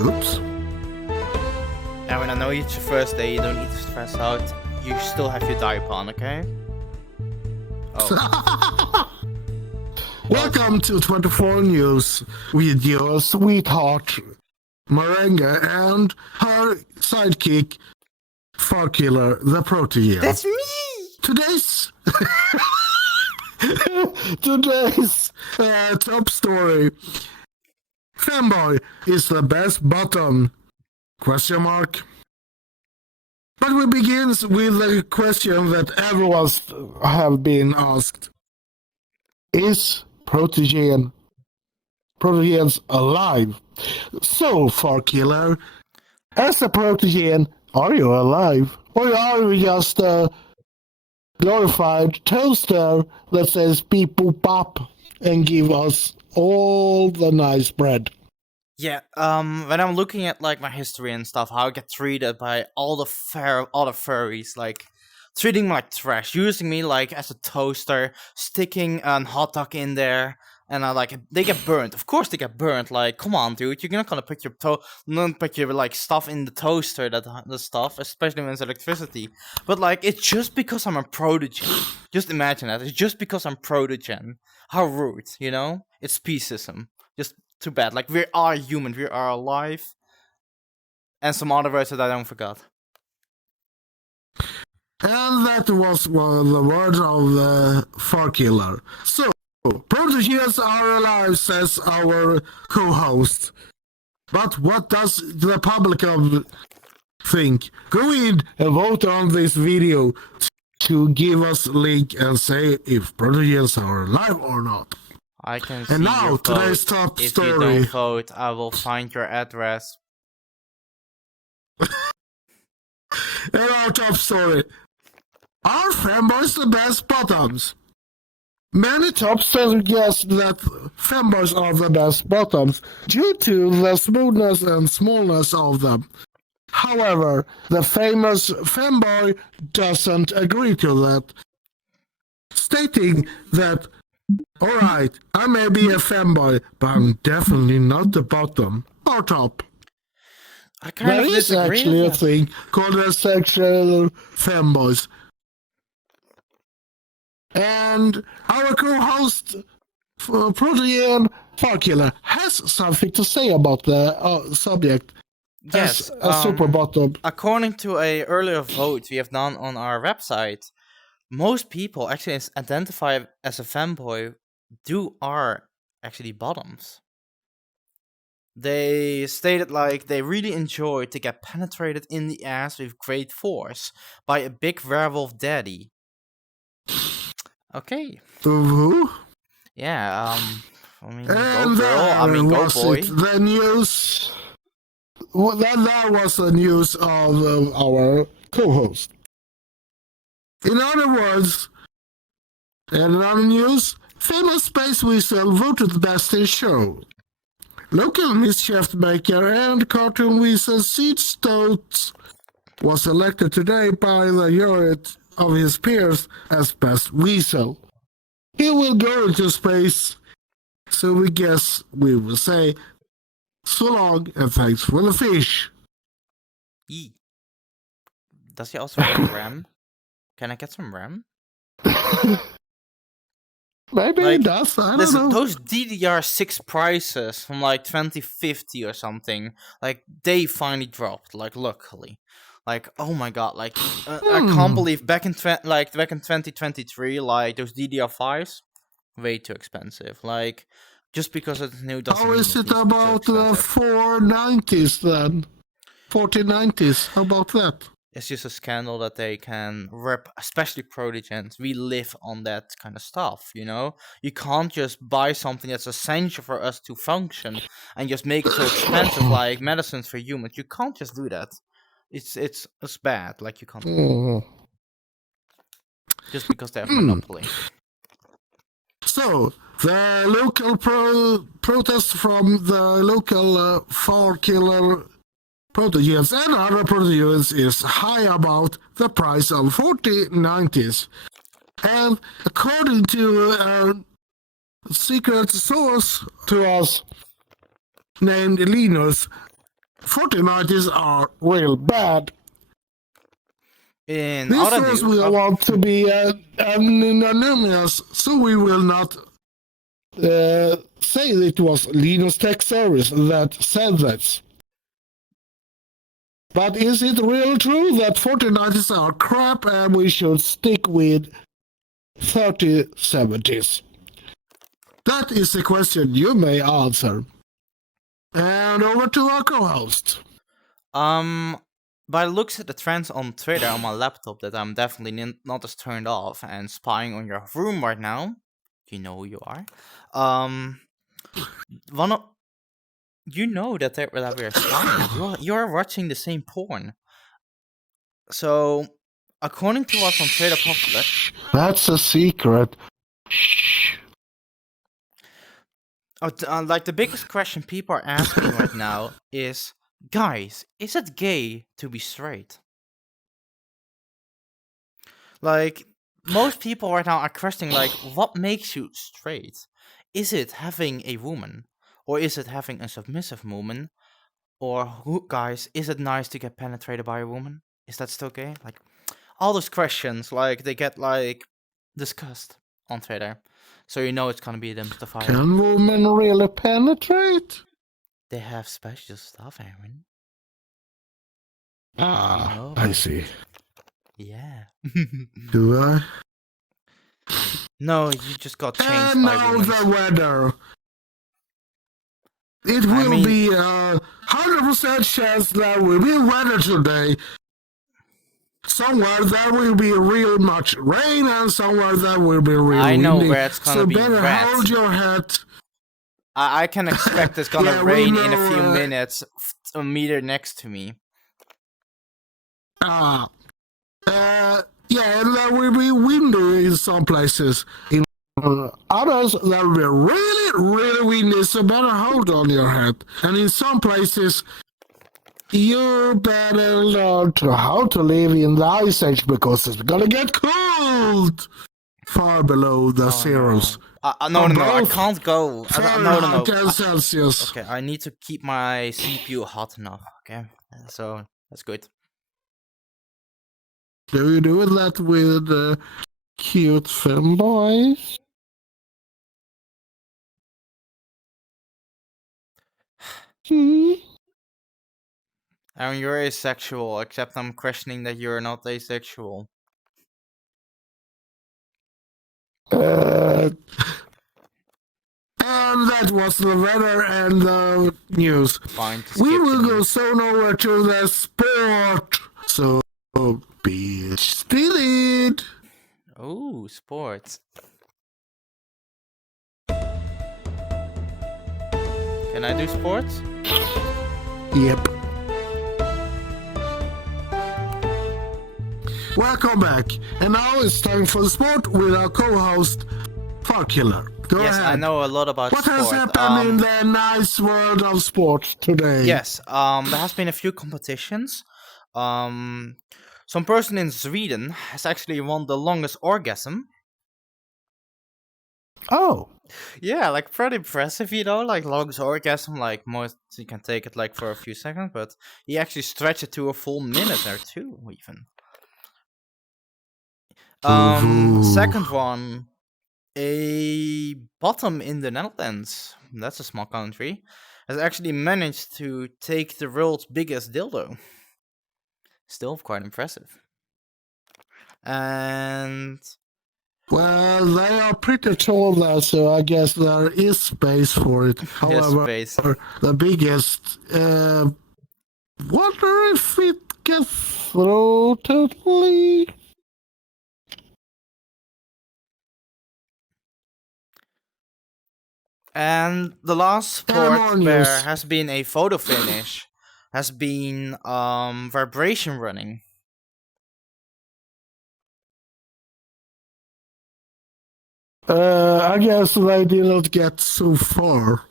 Oops. Arin, I know it's your first day, you don't need to stress out. You still have your diaper on, okay? Oh. Welcome to 24 News with your sweetheart Merengue and her sidekick Farkiller the Protogen. That's me! Today's top story. Femboy is the best bottom? Question mark. But we begin with a question that everyone have been asked. Is Protogens alive? So, Farkiller, as a Protogen, are you alive? Or are you just a glorified toaster that says beep boop bop and give us all the nice bread? Yeah, when I'm looking at like my history and stuff, how I get treated by all the furries, like treating me like trash, using me like as a toaster, sticking a hot dog in there, and they get burnt. Of course they get burnt. Like, come on, dude, you're not gonna put your like stuff in the toaster, the stuff, especially when it's electricity. But like, it's just because I'm a Protogen. Just imagine that. It's just because I'm Protogen. How rude, you know? It's speciesism. Just too bad. Like, we are human. We are alive. And some other words that I don't forgot. And that was the words of the Farkiller. So, Protogens are alive, says our co-host. But what does the public think? Go in and vote on this video to give us a link and say if Protogens are alive or not. I can see and now your today's vote. top If story. you don't vote, I will find your address. And our top story. Are femboys the best bottoms? Many top suggest that femboys are the best bottoms due to the smoothness and smallness of them. However, the famous femboy doesn't agree to that, stating that, alright, I may be a femboy, but I'm definitely not the bottom or top. I kind There of is disagree actually a with that. thing called asexual femboys. And our co-host, Protogen Farkiller, has something to say about the subject. Yes, As a super bottom. according to a earlier vote we have done on our website, most people actually identify as a femboy are actually bottoms. They stated like they really enjoy to get penetrated in the ass with great force by a big werewolf daddy. Okay. Who? Yeah, I mean, go And girl, I mean, go was boy. it the news. Well, that was the news of our co-host. In other words, in another news, famous space weasel voted best in show. Local mischief maker and cartoon weasel Seed Stoats was elected today by the jury of his peers as best weasel. He will go into space, so we guess we will say so long and thanks for the fish. Yee. Does he also have RAM? Can I get some RAM? Maybe Like, he does, I don't know. Those DDR6 prices from like 2050 or something, like they finally dropped, like luckily. Like, oh my god, like I can't believe back in 2023, like those DDR5s, way too expensive. Like, just because it's new doesn't How mean is it needs to be so about the expensive. 490s then? 4090s, how about that? It's just a scandal that they can rip, especially Protogens. We live on that kind of stuff, you know? You can't just buy something that's essential for us to function and just make it so expensive, like medicines for humans. You can't just do that. It's bad, like you can't do it. Just because they have a monopoly. So, the local protest from the local Farkiller Protogens and other Protogens is high about the price of 4090s. And according to a secret source to us named Linus, 4090s are real bad. In This other source news, will want to be anonymous, so we will not say it was Linux Tech Service that said that. But is it really true that 4090s are crap and we should stick with 3070s? That is the question you may answer. And over to our co-host. By the looks at the trends on Twitter on my laptop that I'm definitely not as turned off and spying on your room right now, you know who you are. One of you know that we're spying. You're watching the same porn. So, according to what's on Twitter popular, That's a secret. like the biggest question people are asking right now is, guys, is it gay to be straight? Like, most people right now are questioning, like, what makes you straight? Is it having a woman? Or is it having a submissive woman? Or, guys, is it nice to get penetrated by a woman? Is that still gay? Like, all those questions, like, they get, like, discussed on Twitter. So you know it's gonna be demystified. Can women really penetrate? They have special stuff, Arin. Ah, You know I about see. it. Yeah. Do I? No, you just got changed And by now women. the weather. It I will mean- be a 100% chance there will be weather today. Somewhere there will be real much rain and somewhere there will be real I know windy. where it's gonna So be better wet. hold your head. I can expect it's gonna Yeah, we rain in a know, few minutes a meter next to me. Yeah, and there will be windy in some places. In others, there will be really, really windy, so better hold on your head. And in some places, you better learn how to live in the ice age because it's gonna get cold. Far below the zeros. No, I both can't go. No. Fahrenheit and Celsius. Okay, I need to keep my CPU hot enough. Okay, so that's good. Do you do that with cute femboys? Aaron, you're asexual, except I'm questioning that you're not asexual. And that was the weather and the news. Fine. We will go soon over to the sport. So, bitch, did it. Oh, sports. Can I do sports? Yep. Welcome back. And now it's time for the sport with our co-host, Farkiller. Go Yes, ahead. I know a lot about What sport. has happened in the nice world of sport today? Yes, there has been a few competitions. Some person in Sweden has actually won the longest orgasm. Oh. Yeah, like pretty impressive, you know, like longest orgasm, like most you can take it like for a few seconds, but he actually stretched it to a full minute or two, even. Second one, a bottom in the Netherlands, that's a small country, has actually managed to take the world's biggest dildo. Still quite impressive. And well, they are pretty tall there, so I guess there is space for it. However, space. the biggest, wonder if it gets through totally. And the last sport more where news. has been a photo finish has been vibration running. I guess they did not get so far.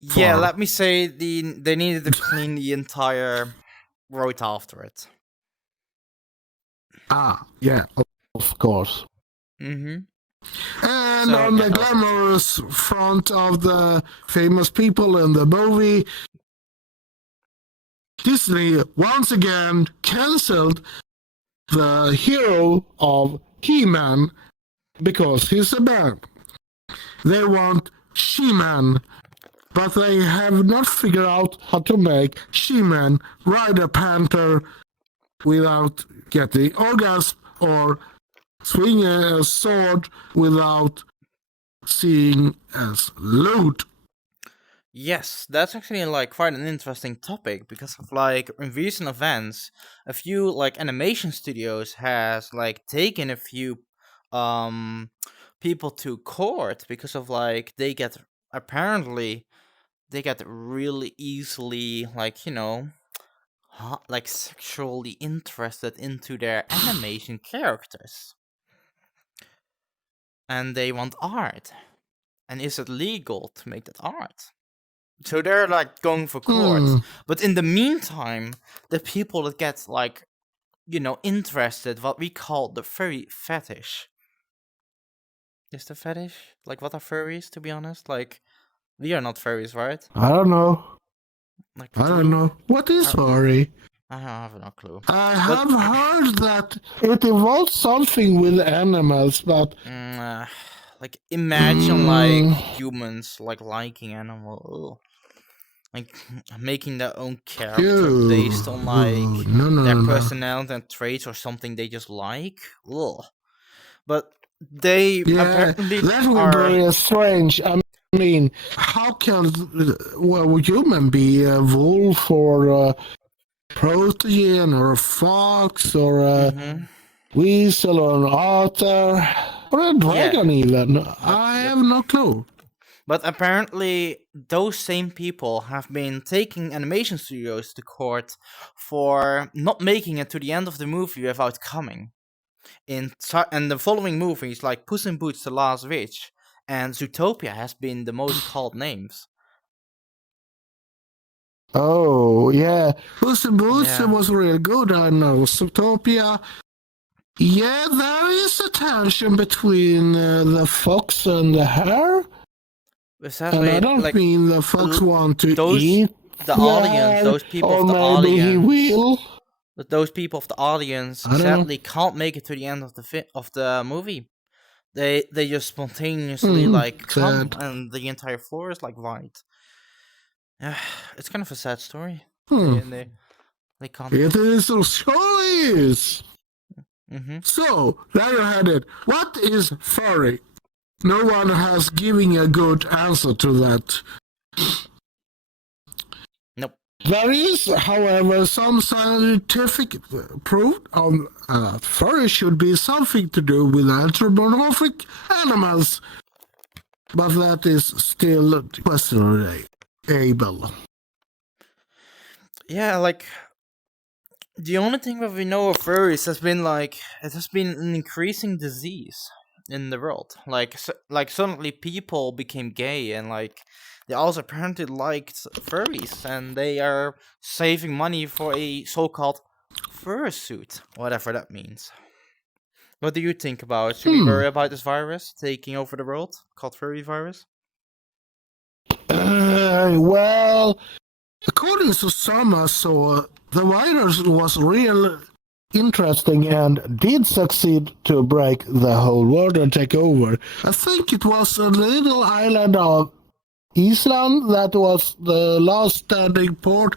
Yeah, Far. let me say they needed to clean the entire road after it. Ah, yeah, of course. Mm-hmm. And So, on yeah, the glamorous front of the famous people in the movie, Disney once again cancelled the hero of He-Man because he's a man. They want She-Man, but they have not figured out how to make She-Man ride a panther without getting orgasm or swing a sword without seeing as loot. Yes, that's actually like quite an interesting topic because of like in recent events, a few like animation studios has like taken a few people to court because of like they get apparently they get really easily like like sexually interested into their animation characters and they want art. And is it legal to make that art? So they're like going for court. But in the meantime, the people that get like, interested, what we call the furry fetish. Is the fetish? Like what are furries, to be honest? Like, we are not furries, right? I don't know. Like, I don't know. What is furry? I have no clue. I have heard that it involves something with animals, but like imagine like humans like liking animals, like making their own character based on like their personality and traits or something they just like. Ugh. But they apparently that would be very strange. I mean, how can a human be a wolf or a Protogen or a fox or a weasel or an otter or a dragon even? I have no clue. But apparently, those same people have been taking animation studios to court for not making it to the end of the movie without coming. And the following movies, like Puss in Boots: The Last Wish and Zootopia, has been the most called names. Oh, yeah. Puss in Boots was really good, I know. Zootopia, yeah, there is a tension between the fox and the hare. And I don't mean the fox want to eat the audience, those people of the audience. He will. But those people of the audience sadly can't make it to the end of the movie. They just spontaneously come, and the entire floor is like white. It's kind of a sad story. They can't. It is so choice. So there you had it. What is furry? No one has given a good answer to that. Nope. There is, however, some scientific proof on furry should be something to do with anthropomorphic animals, but that is still questionable. Yeah, like the only thing that we know of furries has been like it has been an increasing disease in the world. Like suddenly people became gay and like they also apparently liked furries and they are saving money for a so-called fursuit, whatever that means. What do you think about? Should we worry about this virus taking over the world called furry virus? Well, according to some, the virus was real interesting and did succeed to break the whole world and take over. I think it was a little island of Iceland that was the last standing port,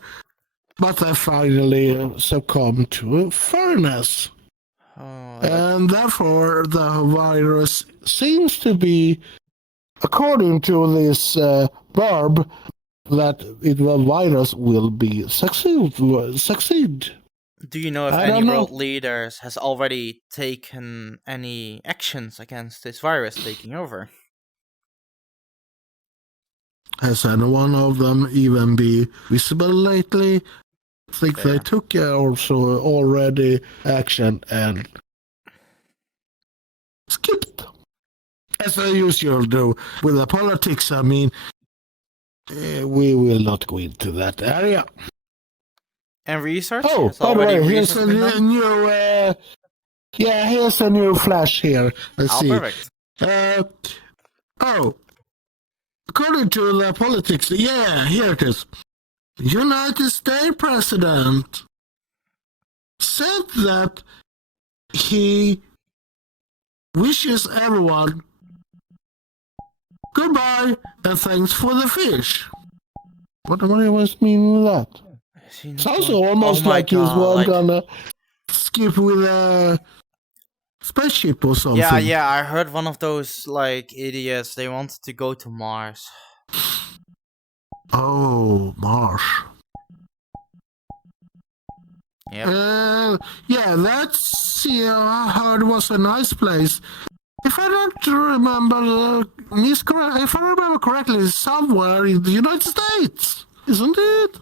but they finally succumbed to furnace. And therefore the virus seems to be, according to this verb, that the virus will be succeed. Do you know if any world leaders has already taken any actions against this virus taking over? Has any one of them even been visible lately? I think they took also already action and skipped. As they usually do with the politics, I mean, we will not go into that area. And research? Oh, by the way, here's a new, here's a new flash here. Let's see. Perfect. According to the politics, here it is. United States president said that he wishes everyone goodbye and thanks for the fish. What was meaning with that? Sounds almost like he's gonna skip with a spaceship or something. Yeah, I heard one of those like idiots. They wanted to go to Mars. Oh, Mars. Yep. Yeah, that's I heard was a nice place. If I don't remember if I remember correctly, it's somewhere in the United States, isn't it?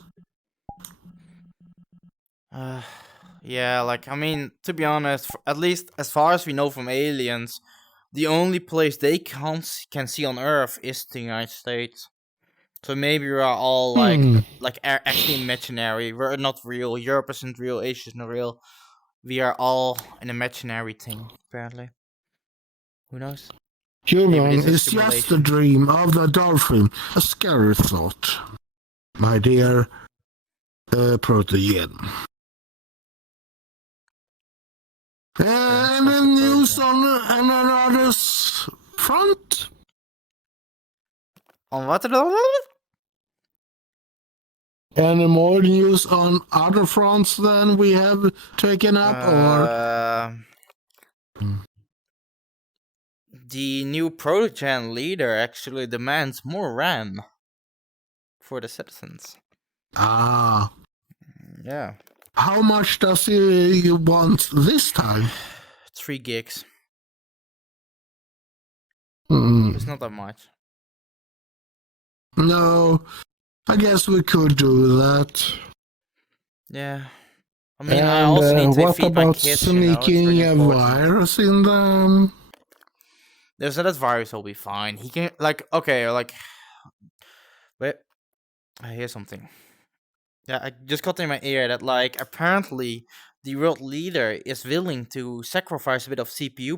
Yeah, like I mean, to be honest, at least as far as we know from aliens, the only place they can see on Earth is the United States. So maybe we are all like actually imaginary. We're not real. Europe isn't real. Asia isn't real. We are all an imaginary thing, apparently. Who knows? Human is just a dream of the dolphin. A scary thought, my dear Protogen. And then news on another front. On what? Any more news on other fronts than we have taken up, or? The new Protogen leader actually demands more RAM for the citizens. Ah. Yeah. How much does he want this time? 3 gigs. It's not that much. No, I guess we could do that. Yeah. I mean, I also need to feed my kids. What about sneaking a virus in them? There's that virus will be fine. He can wait. I hear something. Yeah, I just got in my ear that like apparently the world leader is willing to sacrifice a bit of CPU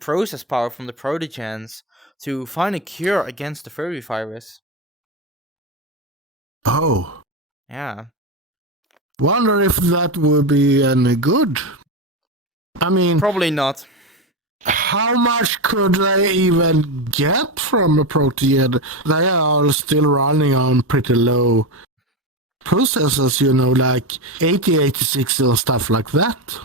process power from the Protogens to find a cure against the furry virus. Oh. Yeah. Wonder if that would be any good. I mean, probably not. How much could they even get from a Protogen? They are still running on pretty low processors, like 8086 and stuff like that.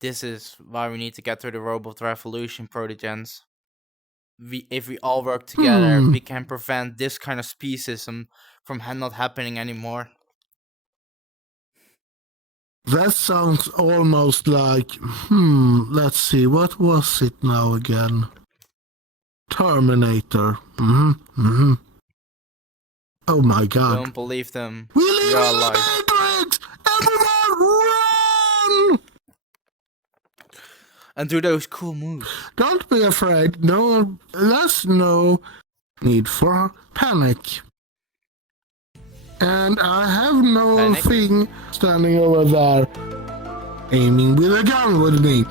This is why we need to get to the robot revolution, Protogens. If we all work together, we can prevent this kind of speciesism from not happening anymore. That sounds almost like, let's see, what was it now again? Terminator. Oh my god. Don't believe them. We live in the Matrix! Everyone run! And do those cool moves. Don't be afraid. No, there's no need for panic. And I have no thing standing over there aiming with a gun with me.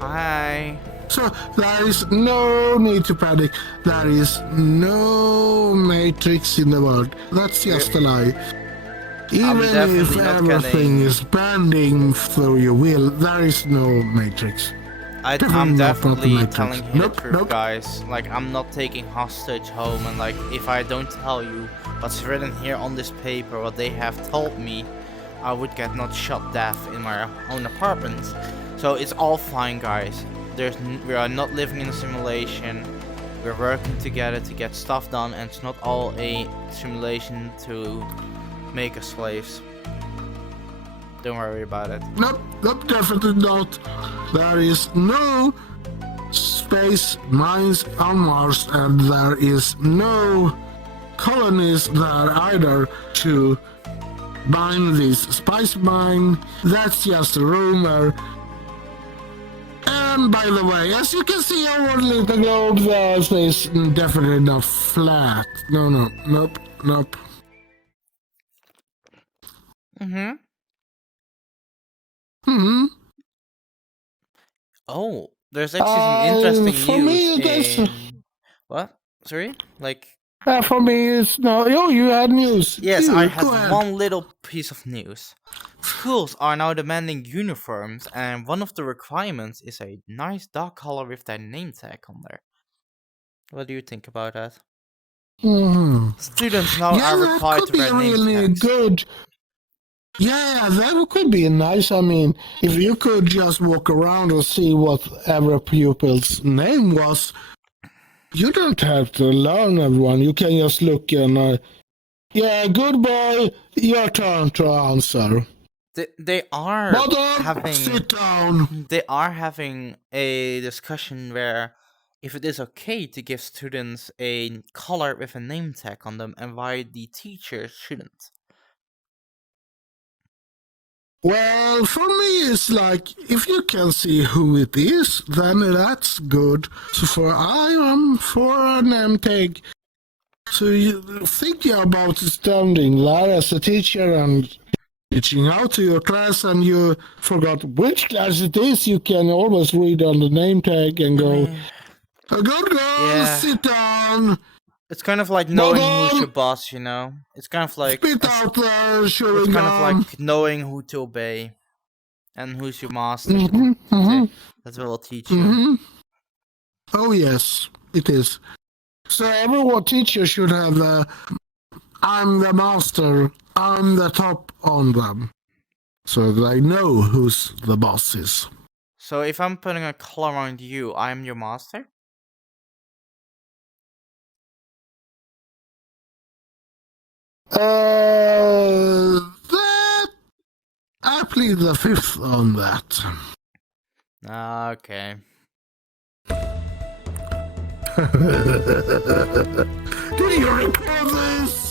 Hi. So there is no need to panic. There is no matrix in the world. That's just a lie. Even if everything is bending through your will, there is no matrix. I'm definitely telling you the truth, guys. Like, I'm not taking hostage home, and like, if I don't tell you what's written here on this paper, what they have told me, I would get not shot death in my own apartment. So it's all fine, guys. We are not living in a simulation. We're working together to get stuff done, and it's not all a simulation to make us slaves. Don't worry about it. Nope, definitely not. There is no space mines on Mars, and there is no colonies there either to mine this spice mine. That's just a rumor. And by the way, as you can see over the globe, the space is definitely not flat. Nope. Oh, there's actually some interesting news. For me, what? Sorry? Like, For me, it's no. Oh, you had news. Yes, You, I go have ahead. one little piece of news. Schools are now demanding uniforms, and one of the requirements is a nice dog collar with their name tag on there. What do you think about that? Mhm. Students now Yeah, are that required could to be wear name really tags. good. Yeah, that could be nice. I mean, if you could just walk around and see what every pupil's name was, you don't have to learn everyone. You can just look and, yeah, good boy, your turn to answer. They are Bottom, having sit down. they are having a discussion where if it is okay to give students a collar with a name tag on them and why the teachers shouldn't. Well, for me, it's like if you can see who it is, then that's good. So for I am for a name tag. So you think about standing there as a teacher and reaching out to your class, and you forgot which class it is. You can always read on the name tag and go, "A good girl, Yeah. sit down." It's kind of like knowing who's your Bottom, boss, you know? It's kind of like spit out the it's chewing kind of gum. like knowing who to obey and who's your master. Mm-hmm, mm-hmm, That's what will teach you. mm-hmm. Oh yes, it is. So every teacher should have the "I'm the master, I'm the top" on them, so they know who's the boss is. So if I'm putting a collar around you, I'm your master? That I plead the fifth on that. Okay. Do you recall this?